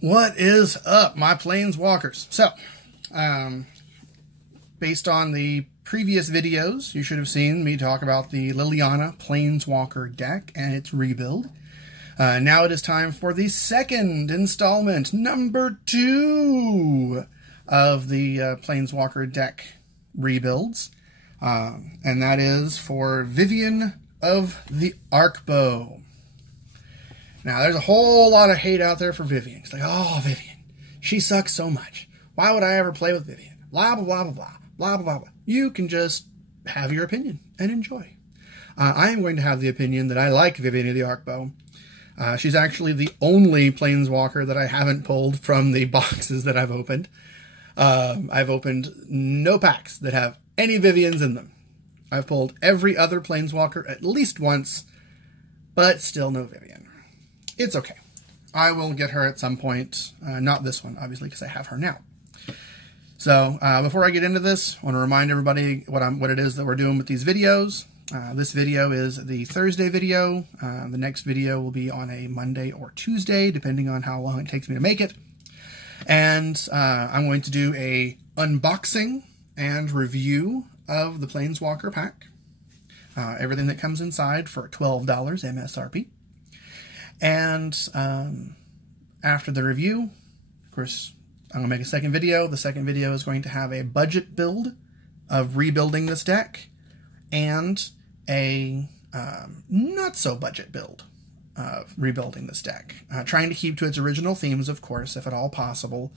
What is up, my planeswalkers? So, based on the previous videos, you should have seen me talk about the Liliana Planeswalker deck and its rebuild. Now it is time for the second installment, number 2 of the Planeswalker deck rebuilds. And that is for Vivian of the Arcbow. Now, there's a whole lot of hate out there for Vivian. It's like, oh, Vivian, she sucks so much. Why would I ever play with Vivian? Blah, blah, blah, blah, blah, blah, blah, blah. You can just have your opinion and enjoy. I am going to have the opinion that I like Vivian of the Arcbow. She's actually the only Planeswalker that I haven't pulled from the boxes that I've opened. I've opened no packs that have any Vivians in them. I've pulled every other Planeswalker at least once, but still no Vivian. It's okay. I will get her at some point. Not this one, obviously, because I have her now. So, before I get into this, I want to remind everybody what it is that we're doing with these videos. This video is the Thursday video. The next video will be on a Monday or Tuesday, depending on how long it takes me to make it. And I'm going to do a unboxing and review of the Planeswalker pack. Everything that comes inside for $12 MSRP. And after the review, of course, I'm going to make a second video. The second video is going to have a budget build of rebuilding this deck and a not-so-budget build of rebuilding this deck. Trying to keep to its original themes, of course, if at all possible.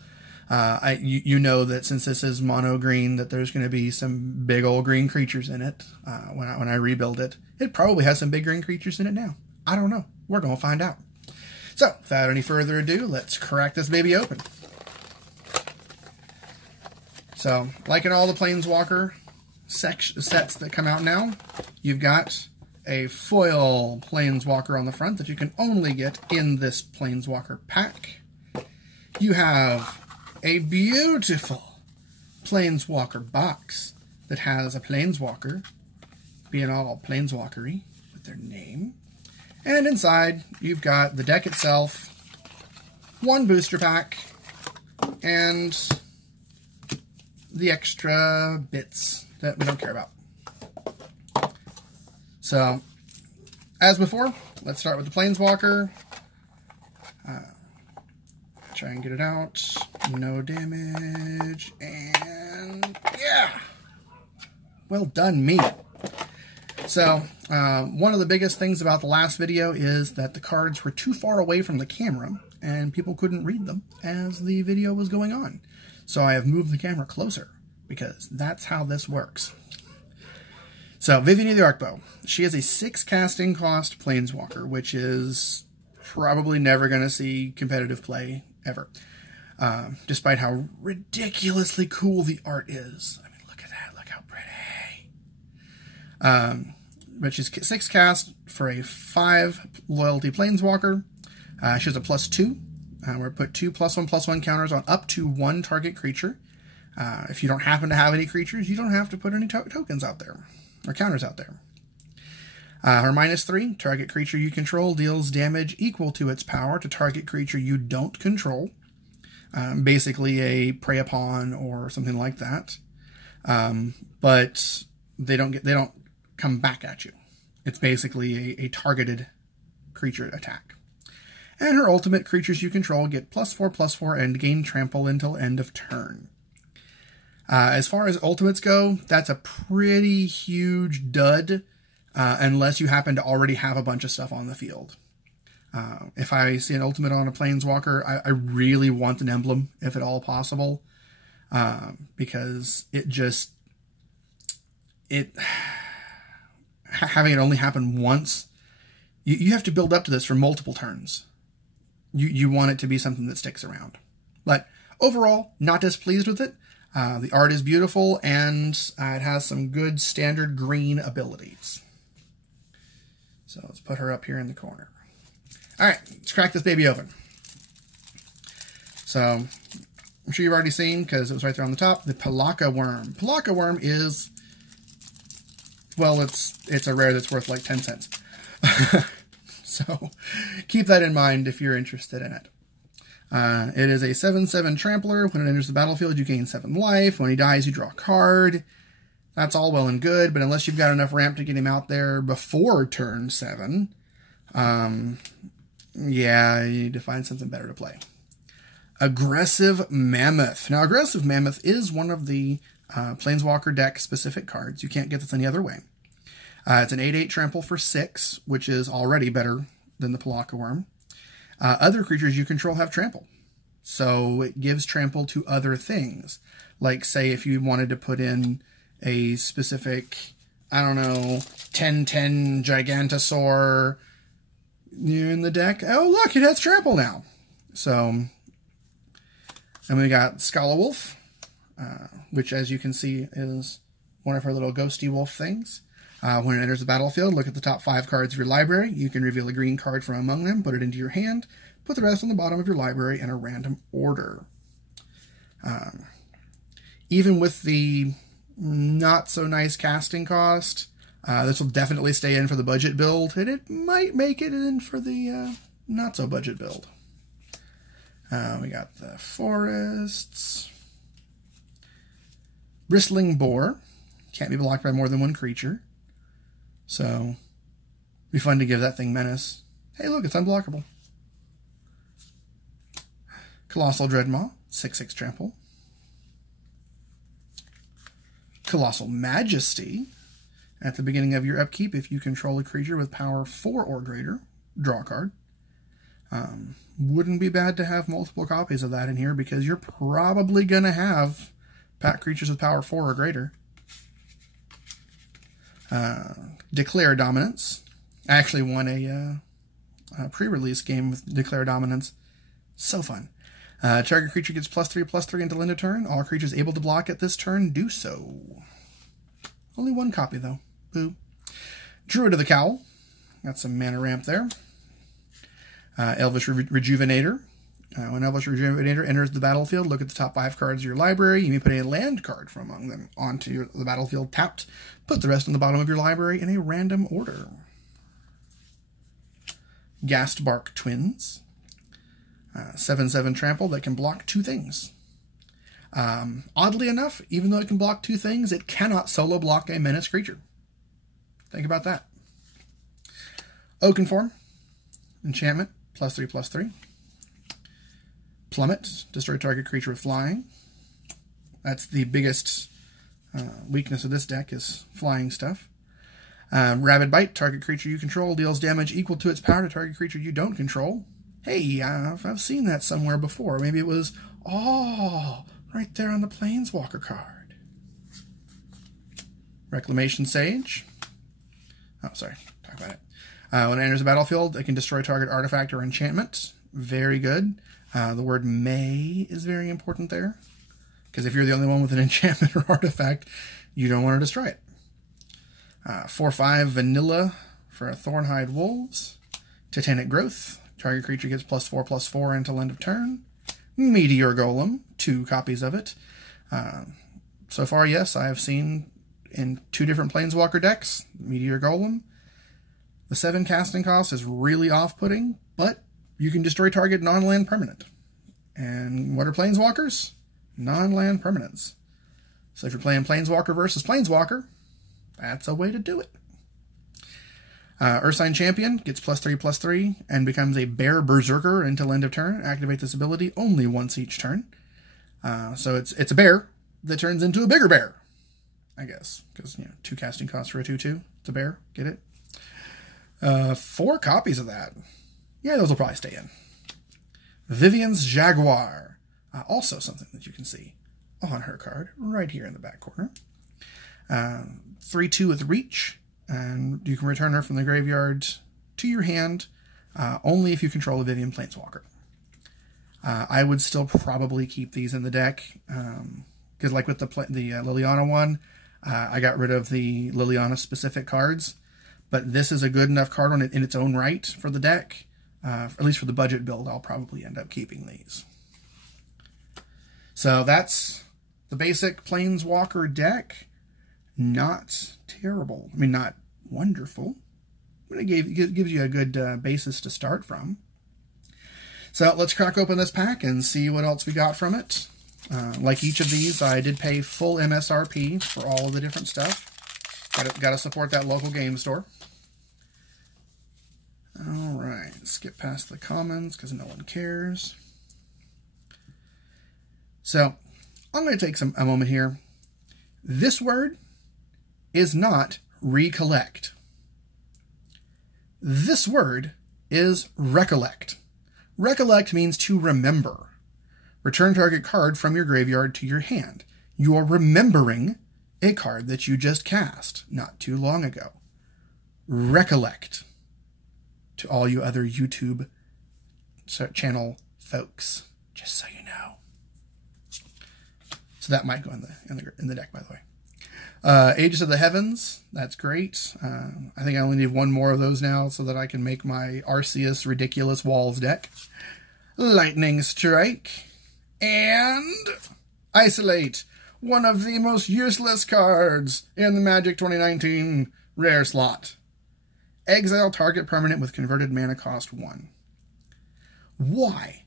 You know that since this is mono green, that there's going to be some big old green creatures in it when I rebuild it. It probably has some big green creatures in it now. I don't know. We're going to find out. So, without any further ado, let's crack this baby open. So, like in all the Planeswalker sets that come out now, you've got a foil Planeswalker on the front that you can only get in this Planeswalker pack. You have a beautiful Planeswalker box that has a Planeswalker being all Planeswalkery with their name. And inside, you've got the deck itself, one booster pack, and the extra bits that we don't care about. So, as before, let's start with the Planeswalker. Try and get it out. No damage. And yeah! Well done, me. So, one of the biggest things about the last video is that the cards were too far away from the camera and people couldn't read them as the video was going on. So I have moved the camera closer because that's how this works. So, Vivian of the Arcbow. She is a 6 casting cost Planeswalker, which is probably never going to see competitive play ever. Despite how ridiculously cool the art is. I mean, look at that. Look how pretty. But she's 6 cast for a 5 loyalty Planeswalker. She has a +2. We're put 2 +1/+1 counters on up to 1 target creature. If you don't happen to have any creatures, you don't have to put any tokens out there, or counters out there. Her -3, target creature you control deals damage equal to its power to target creature you don't control. Basically a prey upon or something like that. But they don't come back at you. It's basically a targeted creature attack. And her ultimate, creatures you control get +4/+4 and gain trample until end of turn. As far as ultimates go, that's a pretty huge dud, unless you happen to already have a bunch of stuff on the field. If I see an ultimate on a Planeswalker, I really want an emblem, if at all possible, because having it only happen once, you have to build up to this for multiple turns. You want it to be something that sticks around. But overall, not displeased with it. The art is beautiful, and it has some good standard green abilities. So let's put her up here in the corner. Alright, let's crack this baby open. So, I'm sure you've already seen, because it was right there on the top, the Pelakka Worm. Pelakka Worm is, well, it's a rare that's worth like 10 cents. So, keep that in mind if you're interested in it. It is a 7/7 trampler. When it enters the battlefield, you gain 7 life. When he dies, you draw a card. That's all well and good, but unless you've got enough ramp to get him out there before turn 7, yeah, you need to find something better to play. Aggressive Mammoth. Now, Aggressive Mammoth is one of the Planeswalker deck specific cards. You can't get this any other way. It's an 8/8 trample for 6, which is already better than the Palaka Worm. Other creatures you control have trample. So it gives trample to other things. Like, say, if you wanted to put in a specific, I don't know, 10/10 Gigantosaur in the deck. Oh, look, it has trample now. So, and we got Scala Wolf, which, as you can see, is one of her little ghosty wolf things. When it enters the battlefield, look at the top 5 cards of your library. You can reveal a green card from among them, put it into your hand, put the rest on the bottom of your library in a random order. Even with the not so nice casting cost, this will definitely stay in for the budget build, and it might make it in for the not so budget build. We got the forests. Bristling Boar. Can't be blocked by more than 1 creature. So, be fun to give that thing menace. Hey, look, it's unblockable. Colossal Dreadmaw, 6/6 trample. Colossal Majesty. At the beginning of your upkeep, if you control a creature with power 4 or greater, draw a card. Wouldn't be bad to have multiple copies of that in here, because you're probably going to have pack creatures with power 4 or greater. Declare Dominance. I actually won a pre-release game with Declare Dominance. So fun. Target creature gets +3/+3 until end of turn. All creatures able to block at this turn do so. Only 1 copy, though. Boo. Druid of the Cowl. Got some mana ramp there. Elvish Rejuvenator. When Elvish Rejuvenator enters the battlefield, look at the top 5 cards of your library. You may put a land card from among them onto the battlefield tapped. Put the rest on the bottom of your library in a random order. Ghastbark Twins. 7/7 trample that can block 2 things. Oddly enough, even though it can block 2 things, it cannot solo block a menace creature. Think about that. Oakenform. Enchantment. +3/+3. Plummet. Destroy target creature with flying. That's the biggest weakness of this deck, is flying stuff. Rabid Bite. Target creature you control deals damage equal to its power to target creature you don't control. Hey, I've seen that somewhere before. Maybe it was, right there on the Planeswalker card. Reclamation Sage. Oh, sorry. Talk about it. When it enters the battlefield, it can destroy target artifact or enchantment. Very good. The word may is very important there, because if you're the only one with an enchantment or artifact, you don't want to destroy it. 4/5 Vanilla for Thornhide Wolves. Titanic Growth. Target creature gets +4/+4 until end of turn. Meteor Golem. 2 copies of it. So far, yes, I have seen in 2 different Planeswalker decks, Meteor Golem. The 7 casting cost is really off-putting, but you can destroy target non-land permanent. And what are Planeswalkers? Non-land permanents. So if you're playing Planeswalker versus Planeswalker, that's a way to do it. Ursine Champion gets +3/+3 and becomes a Bear Berserker until end of turn. Activate this ability only once each turn. So it's a bear that turns into a bigger bear, I guess, because 2 casting costs for a 2/2. It's a bear. Get it? 4 copies of that. Yeah, those will probably stay in. Vivian's Jaguar. Also something that you can see on her card, right here in the back corner. 3/2 with reach, and you can return her from the graveyard to your hand only if you control a Vivian Planeswalker. I would still probably keep these in the deck, because like with the Liliana one, I got rid of the Liliana specific cards, but this is a good enough card in its own right for the deck. At least for the budget build, I'll probably end up keeping these. So that's the basic Planeswalker deck. Not terrible. I mean, not wonderful, but it gives you a good basis to start from. So let's crack open this pack and see what else we got from it. Like each of these, I did pay full MSRP for all of the different stuff. Got to support that local game store. All right, skip past the commons because no one cares. So I'm going to take a moment here. This word is not recollect. This word is recollect. Recollect means to remember. Return target card from your graveyard to your hand. You are remembering a card that you just cast not too long ago. Recollect. To all you other YouTube channel folks, just so you know. So that might go in the deck, by the way. Aegis of the Heavens, that's great. I think I only need one more of those now so that I can make my Arceus Ridiculous Walls deck. Lightning Strike. And Isolate, one of the most useless cards in the Magic 2019 rare slot. Exile target permanent with converted mana cost 1. Why?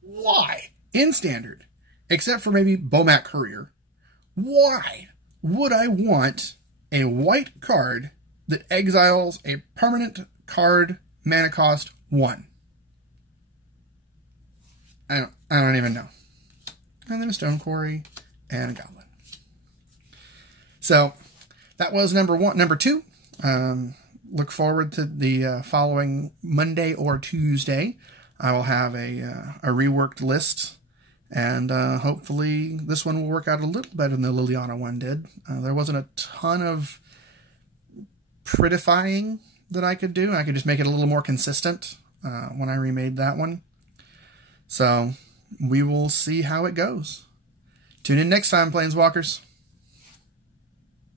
Why? In Standard, except for maybe Bomat Courier, why would I want a white card that exiles a permanent card mana cost 1? I don't even know. And then a Stone Quarry and a Goblin. So that was number 2. Look forward to the following Monday or Tuesday. I will have a reworked list, and hopefully this one will work out a little better than the Liliana one did. There wasn't a ton of prettifying that I could do. I could just make it a little more consistent when I remade that one. So we will see how it goes. Tune in next time, Planeswalkers.